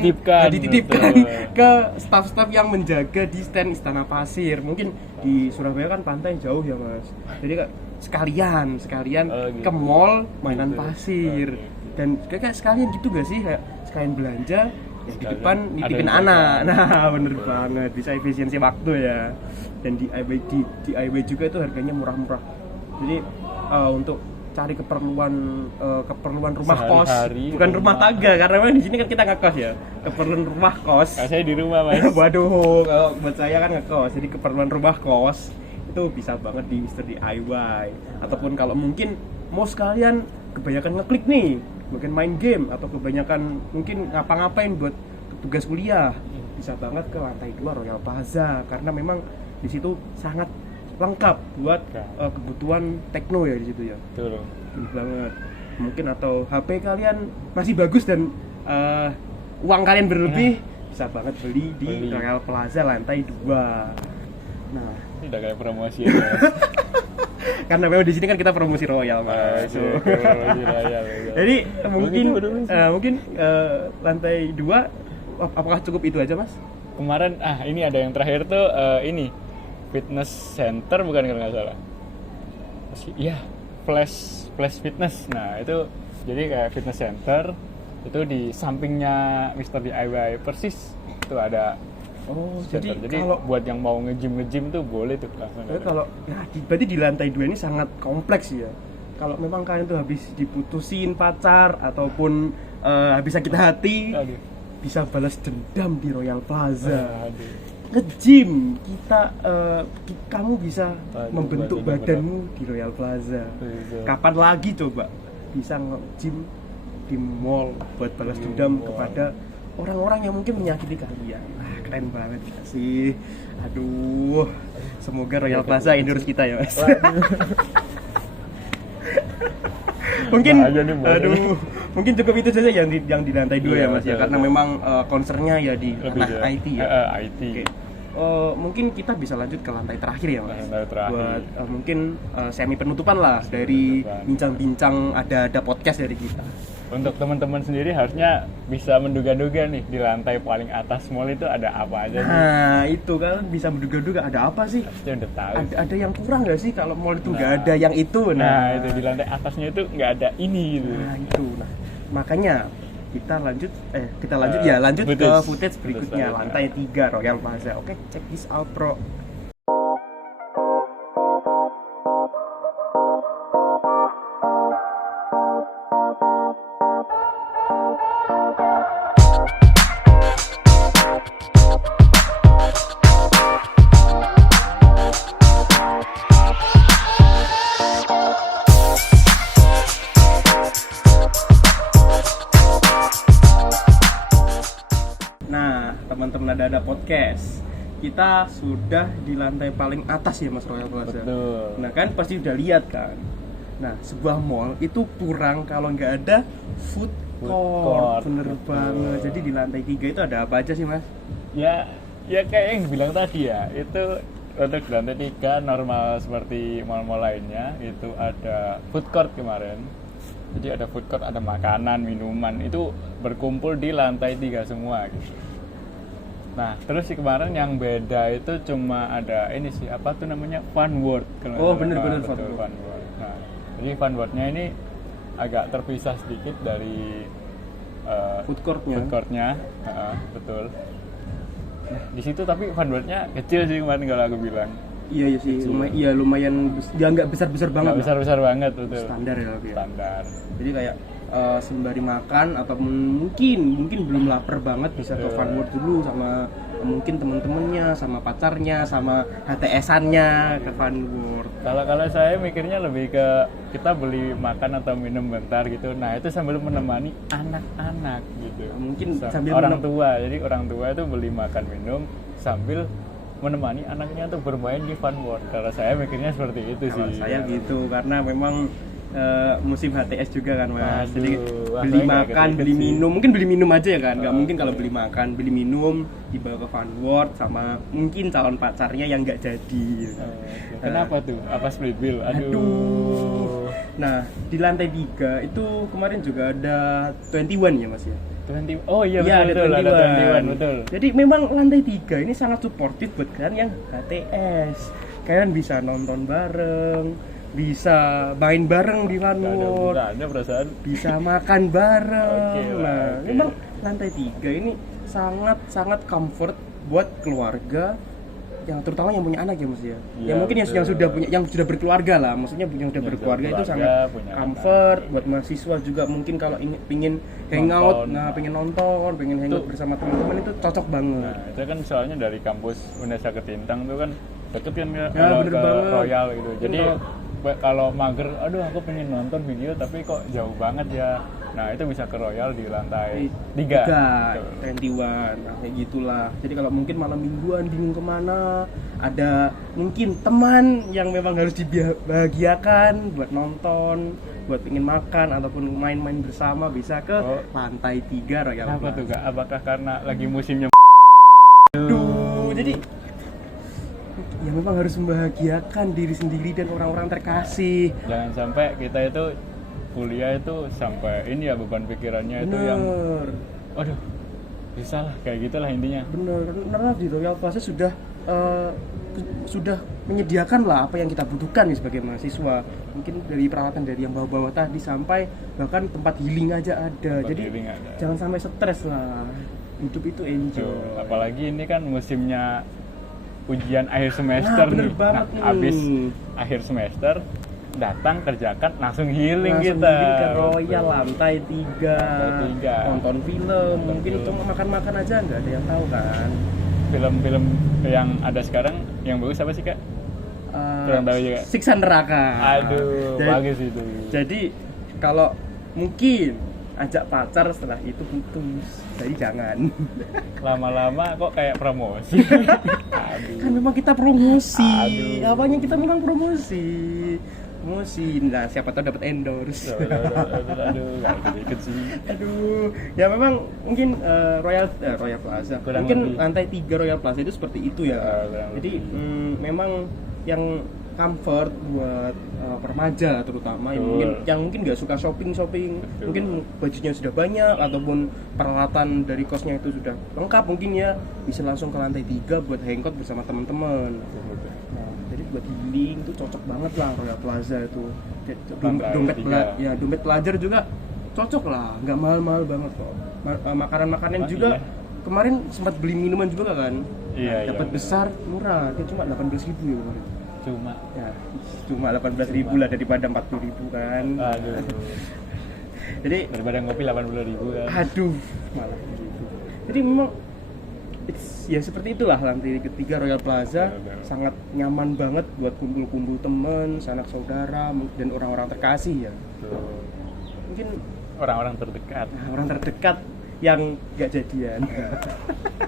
dititipkan, betul. ke staf-staf yang menjaga di stand istana pasir. Mungkin di Surabaya kan pantai jauh ya Mas. Jadi sekalian Oh, gitu. ke mall mainan Gitu. pasir. Oke. Dan kayak sekalian gitu gak sih, kayak sekalian belanja ya di Sekalian depan ada nitipin yang anak. jaga. Nah bener banget, bisa efisiensi waktu ya. Dan di DIY juga itu harganya murah-murah. Jadi untuk cari keperluan rumah kos, Sehari-hari, bukan rumah tangga, karena memang di sini kan kita ngekos ya. Keperluan rumah kos. Nah, saya di rumah Mas. Waduh, kalau buat saya kan ngekos, jadi keperluan rumah kos itu bisa banget di Mr. DIY. Ataupun kalau mungkin mau sekalian kebanyakan ngeklik nih, mungkin main game atau kebanyakan mungkin ngapa-ngapain buat tugas kuliah, bisa banget ke lantai 2 Royal Plaza karena memang di situ sangat lengkap buat kebutuhan tekno ya di situ ya. Betul. Bener banget. Mungkin atau HP kalian masih bagus dan uang kalian berlebih, bisa banget beli di Royal Plaza lantai 2. Nah, Ini udah kayak promosi ya. karena memang di sini kan kita promosi Royal Mas. Promosi Royal. Jadi mungkin Mungkin lantai 2 apakah cukup itu aja Mas? kemarin ini ada yang terakhir tuh ini fitness center bukan kalau nggak salah. Iya, flash fitness. Nah, itu jadi kayak fitness center itu di sampingnya Mr. DIY persis itu ada. Oh, Center. Jadi kalau buat yang mau nge-gym tuh boleh tuh langsung. kalau ya, berarti di lantai 2 ini sangat kompleks ya. Kalau memang kalian tuh habis diputusin pacar ataupun habis sakit hati, Aduh. bisa balas dendam di Royal Plaza. Aduh. Nge-gym, kamu bisa Aduh, membentuk berarti badanmu di Royal Plaza. Bisa. Kapan lagi coba bisa nge-gym di mall buat balas Di dendam mall. kepada orang-orang yang mungkin menyakiti kalian. Keren banget gak sih? Aduh, semoga Royal Plaza endorse kita ya Mas. Mungkin Bahaya nih, bahaya aduh, mungkin cukup itu saja yang di lantai 2 ya Iya, Mas ya, betul, karena betul. memang concernnya ya di Lebih ranah ya. IT ya. IT. Oke. mungkin kita bisa lanjut ke lantai terakhir ya mas. Lantai terakhir. Buat mungkin semi penutupan lah dari Penutupan. bincang-bincang ada podcast dari kita. Untuk teman-teman sendiri harusnya bisa menduga-duga nih di lantai paling atas mall itu ada apa aja sih? Nah itu kan bisa menduga-duga ada apa sih? Harusnya udah tahu. Ada yang kurang nggak sih kalau mall itu nggak Nah. ada yang itu? Nah, itu di lantai atasnya itu nggak ada ini gitu. Nah itu, nah makanya kita lanjut lanjut ke footage. footage berikutnya, Footage lantai 3 Royal Plaza. Oke, check this out bro. Nah, teman-teman ada podcast. Kita sudah di lantai paling atas ya Mas Royal Plaza. Betul. Nah kan pasti udah lihat kan. Nah sebuah mall itu kurang kalau nggak ada food court. Bener betul. banget. Jadi di lantai 3 itu ada apa aja sih Mas? Ya kayak yang bilang tadi ya, itu untuk di lantai 3 normal seperti mall-mall lainnya, itu ada food court kemarin. Jadi ada food court, ada makanan, minuman, itu berkumpul di lantai 3 semua gitu. Nah, terus sih kemarin yang beda itu cuma ada ini sih, apa tuh namanya, Fun World. Oh, bener-bener Fun Fun World. World. Nah, jadi Fun World-nya ini agak terpisah sedikit dari Food courtnya. food court-nya. Betul. Nah, di situ tapi Fun World-nya kecil sih kemarin kalau aku bilang. Iya sih, lumayan ya nggak besar-besar banget. Nggak lah. besar-besar banget, betul. Standar ya tapi ya. Standar. Jadi kayak sembari makan atau mungkin belum lapar banget bisa ke Fun World dulu sama mungkin temen-temennya, sama pacarnya, sama HTS-annya ke Fun World. Kalau saya mikirnya lebih ke kita beli makan atau minum bentar gitu. Nah, itu sambil menemani anak-anak gitu. Mungkin Sa- sambil orang tua. Jadi orang tua itu beli makan minum sambil menemani anaknya untuk bermain di Fun World. Kalau saya mikirnya seperti itu Kalau sih. saya gitu karena memang musim HTS juga kan Mas. Aduh, Jadi wah, beli saya nggak makan, ikut-ikut beli sih. minum, mungkin beli minum aja ya kan. Nggak mungkin kalau beli makan, beli minum dibawa ke Fun World sama mungkin calon pacarnya yang nggak jadi. Kenapa tuh? Apa split bill? Aduh. Nah, di lantai 3 itu kemarin juga ada 21 ya Mas ya. 20. Oh iya, Iya, betul, ada 21, betul. Jadi memang lantai 3 ini sangat suportif buat kalian yang HTS. Kalian bisa nonton bareng, bisa main bareng di Fun Nggak ada World, hubungannya perasaan. bisa makan bareng. Oke lah, Nah, oke. memang lantai 3 ini sangat comfort buat keluarga yang terutama yang punya anak ya Mas ya. Iya, Yang mungkin betul. yang sudah berkeluarga lah, maksudnya yang sudah Yang berkeluarga itu berkeluarga, sangat punya comfort anak. buat mahasiswa juga mungkin kalau pingin hangout, Nonton. pengen nonton, pengen hangout Itu- bersama teman-teman itu cocok banget. Nah, itu kan soalnya dari kampus Unesa Ketintang tuh kan deket kan Ya, kalau bener ke banget. Royal gitu. Jadi Bener. kalau mager, aduh aku pengen nonton video tapi kok jauh banget ya. Nah, itu bisa ke Royal di lantai 3. 21, nah kayak gitulah. Jadi kalau mungkin malam mingguan bingung kemana, ada mungkin teman yang memang harus dibahagiakan buat nonton, buat pengen makan ataupun main-main bersama bisa ke Oh. lantai 3 Royal Apa Plaza. tuh Kak? Apakah karena lagi musimnya Aduh, jadi ya memang harus membahagiakan diri sendiri dan orang-orang terkasih. jangan sampai kita itu kuliah itu sampai ini ya beban pikirannya itu yang Bener. aduh bisa lah kayak gitulah intinya. Bener, karena di Royal Plaza sudah menyediakan lah apa yang kita butuhkan nih sebagai mahasiswa. Mungkin dari peralatan dari yang bawah-bawah tadi sampai bahkan tempat healing aja ada. Tempat Jadi healing ada. jangan sampai stres lah. Hidup itu enjoy. Tuh, apalagi ini kan musimnya ujian akhir semester Nah, bener nih. banget nih. Habis akhir semester datang kerjakan langsung healing Langsung kita. healing ke Royal lantai 3. Lantai 3. Nonton film, mungkin Betul. cuma makan-makan aja nggak ada yang tahu kan. Film-film yang ada sekarang yang bagus apa sih Kak? Kurang tahu juga. Siksa neraka. Aduh, Jadi- bagus itu. Jadi kalau mungkin ajak pacar setelah itu putus, jadi jangan. Lama-lama kok kayak promosi. Aduh. Kan memang kita promosi. Aduh. Apanya kita memang promosi. promosi. Nah, siapa tahu dapat endorse. Aduh, nggak ikut sih. Aduh, ya memang mungkin Royal Plaza. Kurang Mungkin lebih. lantai 3 Royal Plaza itu seperti itu ya. Kurang Jadi lebih. memang yang comfort buat remaja terutama Betul. yang mungkin nggak suka shopping, Betul. mungkin budgetnya sudah banyak ataupun peralatan dari kosnya itu sudah lengkap, mungkin ya bisa langsung ke lantai 3 buat hangout bersama teman-teman. Nah, jadi buat healing itu cocok banget lah Royal Plaza itu. Lantai 3. Dompet pelajar juga cocok lah, nggak mahal-mahal banget kok. Makanan-makanan Oh, juga iya. kemarin sempat beli minuman juga kan. Iya, Dapat iya. besar, murah, itu cuma 18.000 ya kemarin. Cuma 18.000 lah daripada 40.000 kan. Aduh. Jadi Daripada ngopi 80.000 kan. aduh, malah gitu. Jadi memang ya seperti itulah lantai 3 Royal Plaza. Betul. Sangat nyaman banget buat kumpul-kumpul teman, sanak saudara dan orang-orang terkasih ya. Tuh. Mungkin Orang-orang terdekat. orang terdekat yang gak jadian.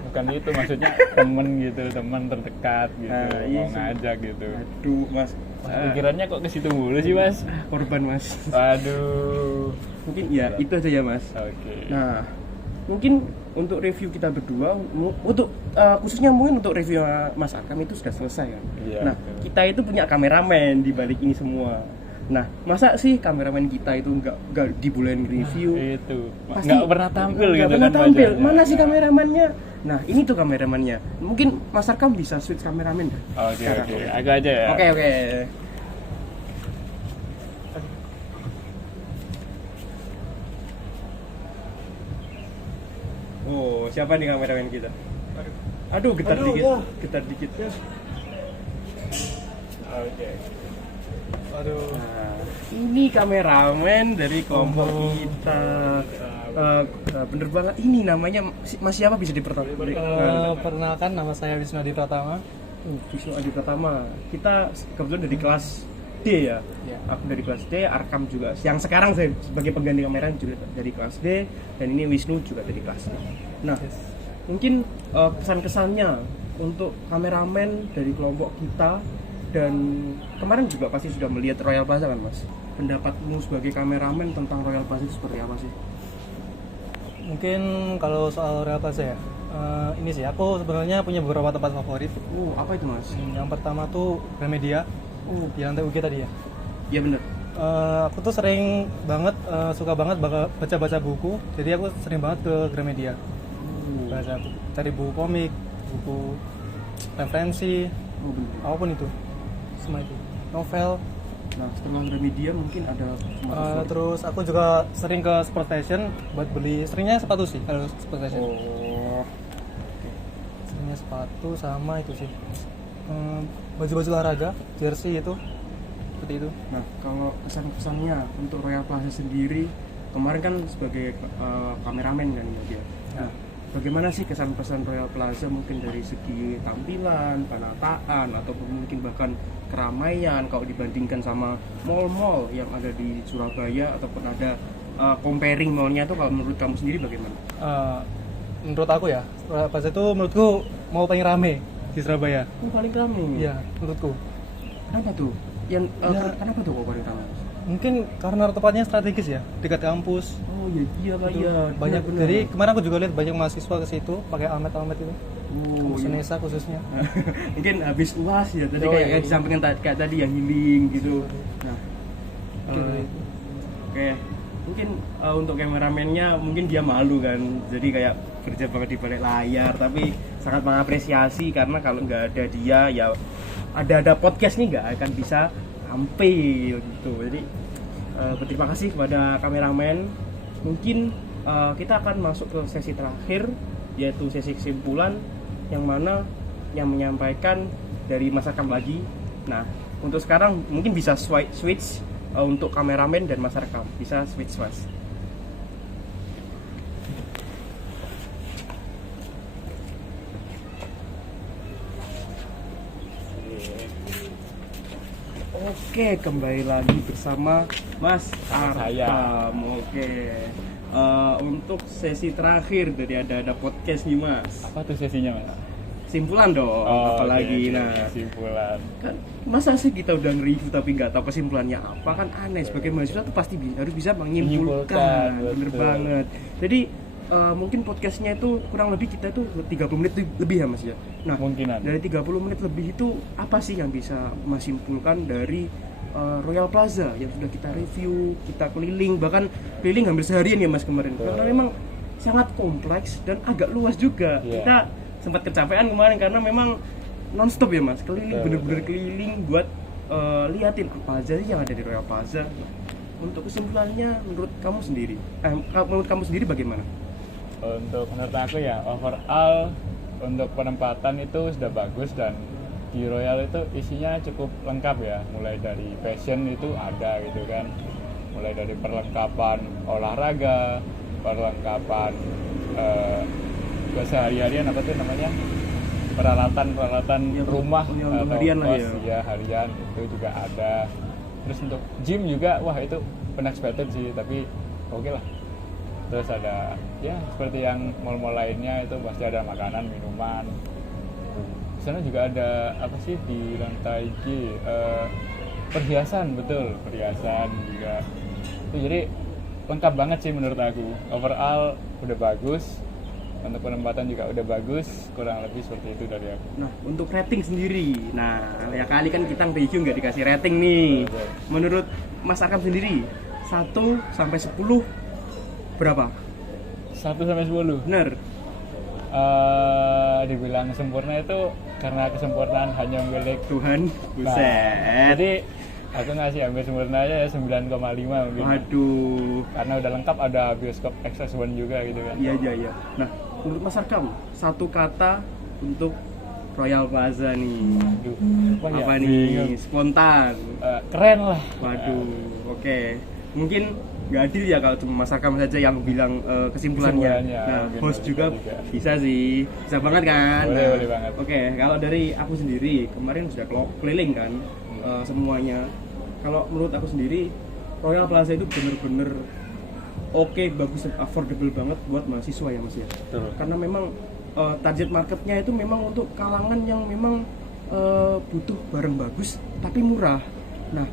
Bukan itu maksudnya temen gitu, teman terdekat gitu. Nah, iya Mau sih. ngajak gitu. Aduh mas, Pikirannya kok ke situ mulu sih, Mas? korban mas. Aduh. Mungkin ya itu aja ya mas. Oke. Nah, mungkin untuk review kita berdua, untuk khususnya mungkin untuk review Mas Akam itu sudah selesai kan. Iya, Nah, betul. kita itu punya kameramen di balik ini semua. Nah, masa sih kameramen kita itu nggak dibolehin review? Itu Pasti nggak pernah tampil nggak gitu pernah kan tampil. wajahnya. Mana sih kameramannya? Nah, ini tuh kameramannya. Mungkin Mas Akam bisa switch kameramen dah. Oke, sekarang. oke. Aku aja ya. Oke. Oh, siapa nih kameramen kita? Aduh, getar Aduh, dikit. ya. Getar dikit. Oke. Aduh. Nah, ini kameramen dari kelompok kita. Bener banget. Ini namanya Mas siapa bisa diperkenalkan? Perkenalkan, nama saya Wisnu Adi Pratama. Wisnu Adi Pratama. Kita kebetulan dari kelas D ya. Ya. Aku dari kelas D, Arkam juga. Yang sekarang saya sebagai pengganti kamera juga dari kelas D, dan ini Wisnu juga dari kelas D. Nah, mungkin pesan-kesannya untuk kameramen dari kelompok kita, dan kemarin juga pasti sudah melihat Royal Plaza kan Mas? Pendapatmu sebagai kameramen tentang Royal Plaza itu seperti apa sih? Mungkin kalau soal Royal Plaza ya, ini sih aku sebenarnya punya beberapa tempat favorit. Apa itu Mas? Yang pertama tuh Gramedia, di lantai UG tadi ya. Iya bener. Aku tuh sering banget, suka banget baca-baca buku. Jadi aku sering banget ke Gramedia. Baca, cari buku komik, buku referensi, Oh, bener. apapun itu, semua itu. Novel. Nah, setelah Gramedia mungkin ada favorit. Terus aku juga sering ke Sport Station buat beli, seringnya sepatu sih kalau Sport Station. Oh, Seringnya sepatu sama itu sih, baju-baju olahraga, jersey itu, seperti itu. nah kalau kesan-kesannya untuk Royal Plaza sendiri, kemarin kan sebagai kameramen kan ya dia. Nah, bagaimana sih kesan-pesan Royal Plaza mungkin dari segi tampilan, penataan, ataupun mungkin bahkan keramaian kalau dibandingkan sama mall-mall yang ada di Surabaya, ataupun ada comparing mallnya tuh, kalau menurut kamu sendiri bagaimana? Menurut aku ya, Royal Plaza itu menurutku mau paling rame di Surabaya. Paling ramai. Iya, menurutku. Kenapa tuh? Kenapa tuh kok paling ramai? Mungkin karena tempatnya strategis ya, dekat kampus. Oh iya Pak, Itu iya. banyak. benar. Jadi kemarin aku juga lihat banyak mahasiswa ke situ pakai almet-almet itu. Oh, Kampus iya. Unesa khususnya. Mungkin habis UAS ya tadi, Oh, kayak iya. disampaikan kayak tadi yang healing gitu. Nah, Mungkin eh, itu. oke, mungkin untuk kameramennya mungkin dia malu kan, jadi kayak kerja banget di balik layar, tapi sangat mengapresiasi karena kalau nggak ada dia ya ada podcast nih nggak akan bisa tampil gitu. Jadi berterima kasih kepada kameramen. Mungkin kita akan masuk ke sesi terakhir, yaitu sesi kesimpulan, yang mana yang menyampaikan dari Mas Akam lagi. Nah, untuk sekarang mungkin bisa switch untuk kameramen dan Mas Akam, bisa switch Mas. Oke, kembali lagi bersama Mas Sama saya. Arkam. Oke, untuk sesi terakhir dari ada podcast nih Mas. Apa tuh sesinya, Mas? kesimpulan dong, apalagi. oke, Nah, kesimpulan. kan masa sih kita udah nge-review tapi nggak tahu kesimpulannya apa, kan aneh. Sebagai mahasiswa tuh pasti harus bisa menyimpulkan. Bener betul. banget. Jadi mungkin podcastnya itu kurang lebih kita tuh 30 menit lebih ya Mas ya. Nah, Kemungkinan. dari 30 menit lebih itu apa sih yang bisa Mas simpulkan dari Royal Plaza yang sudah kita review, kita keliling, bahkan keliling hampir seharian ya Mas kemarin. Betul. Karena memang sangat kompleks dan agak luas juga. Iya. Kita sempat kecapean kemarin karena memang nonstop ya Mas, keliling, Betul, bener-bener betul. keliling buat liatin apa aja sih yang ada di Royal Plaza. Untuk kesimpulannya menurut kamu sendiri, menurut kamu sendiri bagaimana? Menurut aku ya overall untuk penempatan itu sudah bagus, dan di Royal itu isinya cukup lengkap ya, mulai dari fashion itu ada gitu kan, mulai dari perlengkapan olahraga, perlengkapan keseharian apa tuh namanya, peralatan Ya, rumah yang atau harian lah kos, ya. harian itu juga ada. Terus untuk gym juga, wah itu unexpected sih, tapi oke lah. Terus ada ya seperti yang mall-mall lainnya itu pasti ada makanan, minuman. Di sana juga ada apa sih di lantai G, perhiasan, betul, perhiasan juga. Itu jadi lengkap banget sih menurut aku. Overall udah bagus. Untuk penempatan juga udah bagus, kurang lebih seperti itu dari aku. Nah, untuk rating sendiri, nah ya kali kan kita review nggak dikasih rating nih. Betul. Menurut Mas Akam sendiri, 1 sampai 10 berapa? 1 sampai 10. Bener. Dibilang sempurna itu karena kesempurnaan hanya milik Tuhan, Nah, buset. jadi aku ngasih hampir sempurna aja ya 9,5 mungkin. Waduh. Karena udah lengkap, ada bioskop XS1 juga gitu kan. Iya. Nah, menurut Mas Arkam, 1 kata untuk Royal Plaza nih. Aduh, Apa ya? nih? Bingung. Spontan. Keren lah. Waduh. Oke. Mungkin nggak adil ya kalau cuma Mas Arkam saja yang bilang kesimpulannya. Kesimpulannya, Nah, mungkin host bisa juga bisa sih. Bisa banget kan? Boleh banget. Oke, kalau dari aku sendiri, kemarin sudah keliling kan semuanya. Kalau menurut aku sendiri, Royal Plaza itu bener-bener oke, bagus, affordable banget buat mahasiswa ya Mas ya. Betul. Karena memang target marketnya itu memang untuk kalangan yang memang butuh barang bagus tapi murah. Nah,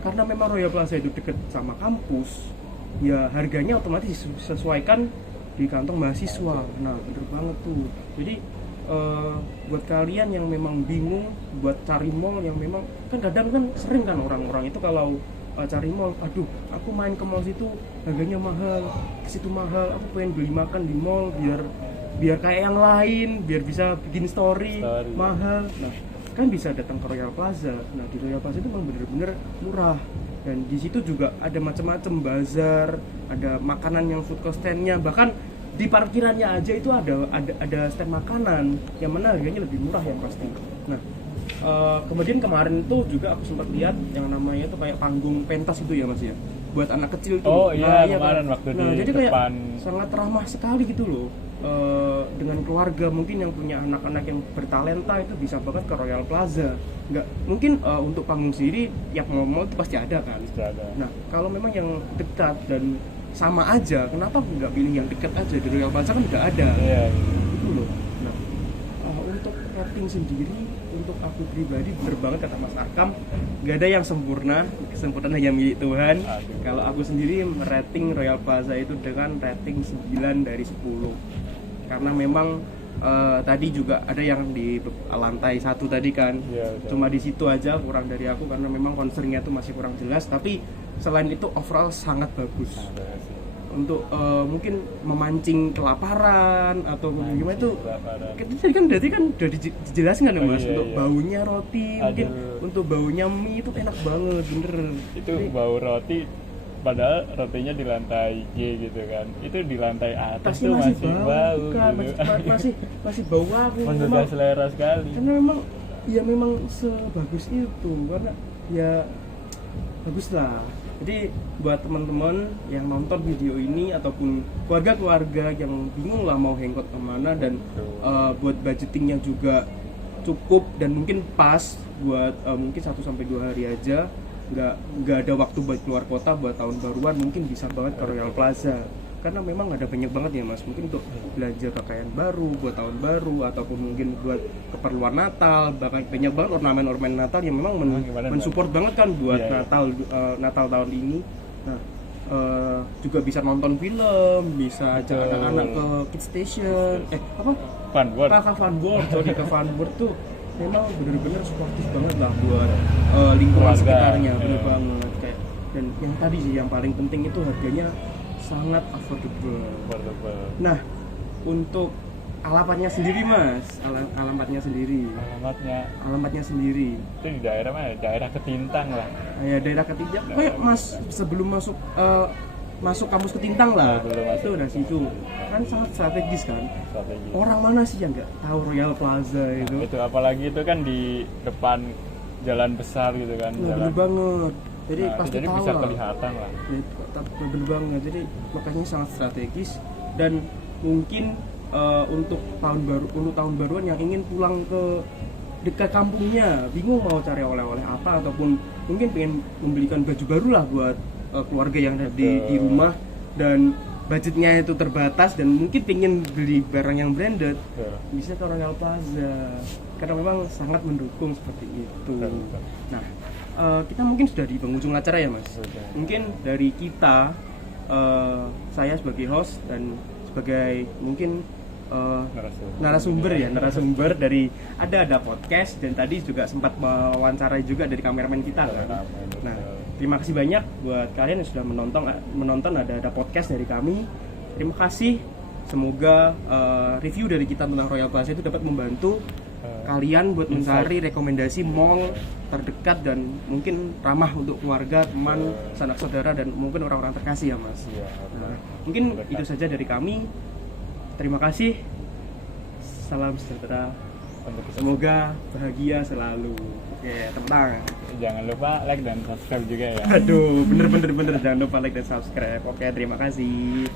karena memang Royal Plaza itu deket sama kampus, ya harganya otomatis disesuaikan di kantong mahasiswa. Nah, bener banget tuh. Jadi buat kalian yang memang bingung buat cari mall yang memang kan kadang kan sering kan orang-orang itu kalau cari mall, aduh aku main ke mall situ harganya mahal, ke situ mahal, aku pengen beli makan di mall biar kayak yang lain, biar bisa bikin story. Mahal. Nah, kan bisa datang ke Royal Plaza. Nah, di Royal Plaza itu memang bener-bener murah, dan di situ juga ada macam-macam bazar, ada makanan yang food court stand-nya, bahkan di parkirannya aja itu ada stand makanan yang mana harganya lebih murah yang pasti. Nah, kemudian kemarin itu juga aku sempat lihat yang namanya itu kayak panggung pentas itu ya Mas ya, buat anak kecil tuh. Oh iya, Nah, kemarin kan? waktu Nah, di jadi kayak depan. sangat ramah sekali gitu loh. Dengan keluarga mungkin yang punya anak-anak yang bertalenta itu bisa banget ke Royal Plaza. Nggak mungkin untuk panggung sendiri tiap mall itu pasti ada kan. Sudah ada. Nah, kalau memang yang dekat dan sama aja, kenapa nggak pilih yang dekat aja? Di Royal Plaza kan udah ada. Iya. Itu loh. Nah, untuk rating sendiri, untuk aku pribadi bener banget kata Mas Arkam, nggak ada yang sempurna, kesempurnaan hanya milik Tuhan. Aduh. Kalau aku sendiri rating Royal Plaza itu dengan rating 9 dari 10. Karena memang tadi juga ada yang di lantai 1 tadi kan. Iya, betul. Cuma di situ aja kurang dari aku karena memang concernnya tuh masih kurang jelas, tapi selain itu overall sangat bagus. Ada sih. Untuk mungkin memancing kelaparan atau gimana itu Kelaparan. tadi kan berarti kan udah dijelaskan ya Oh, Mas, iya, untuk iya. baunya roti, mungkin Aduh. untuk baunya mie itu enak banget bener. Itu Jadi, bau roti, padahal rotinya di lantai G gitu kan, itu di lantai atas pasti tuh masih masih bau kan, gitu. masih bau aku Menggugah memang, selera sekali. karena memang ya memang sebagus itu, karena ya bagus lah. Jadi buat teman-teman yang nonton video ini ataupun keluarga-keluarga yang bingung lah mau hangout kemana, dan buat budgetingnya juga cukup dan mungkin pas buat mungkin 1-2 hari aja, nggak ada waktu buat keluar kota buat tahun baruan, mungkin bisa banget ke Royal Plaza. karena memang ada banyak banget ya Mas, mungkin untuk belanja pakaian baru buat tahun baru ataupun mungkin buat keperluan Natal, bahkan banyak banget ornamen-ornamen Natal yang memang mensupport banget kan buat Iya, iya. Natal tahun ini. Nah, juga bisa nonton film, bisa ajak Betul. anak-anak ke Kids Station, Fun world. ke Fun World, ke Fun World tuh memang benar-benar suportif banget lah buat lingkungan Keluarga, sekitarnya, bener iya. banget kayak. Dan yang tadi sih yang paling penting itu harganya sangat affordable. Portable. Nah, untuk alamatnya sendiri Mas, alamatnya sendiri, Alamatnya sendiri. itu di daerah mana? Daerah Ketintang lah. Ya daerah Ketintang, kayak Mas sebelum masuk kampus Ketintang lah, Sebelum masuk. itu udah situ kan sangat strategis kan. Strategi. Orang mana sih yang nggak tahu Royal Plaza itu? Itu apalagi itu kan di depan jalan besar gitu kan. Nah, Jalan. bener banget. Jadi Nah, pasti jadi tahu bisa lah. kelihatan lah. Ya, bener banget. Jadi makanya sangat strategis dan mungkin untuk tahun baruan yang ingin pulang ke dekat kampungnya, bingung mau cari oleh-oleh apa ataupun mungkin pengen membelikan baju baru lah buat keluarga yang ada di rumah dan budgetnya itu terbatas dan mungkin pengen beli barang yang branded, Betul. bisa ke Royal Plaza karena memang sangat mendukung seperti itu. Betul. Nah, kita mungkin sudah di penghujung acara ya Mas. Betul. Mungkin dari kita, saya sebagai host dan sebagai mungkin narasumber dari ada podcast dan tadi juga sempat mewawancarai juga dari kameramen kita kan. Nah, terima kasih banyak buat kalian yang sudah menonton ada podcast dari kami. Terima kasih. Semoga review dari kita tentang Royal Plaza itu dapat membantu kalian buat mencari rekomendasi mall terdekat dan mungkin ramah untuk keluarga, teman, sanak saudara dan mungkin orang-orang terkasih ya Mas. Iya. Nah, mungkin itu saja dari kami. Terima kasih. Salam sejahtera. Semoga bahagia selalu. Oke, tepuk tangan. Jangan lupa like dan subscribe juga ya. Aduh, bener jangan lupa like dan subscribe. Oke, terima kasih.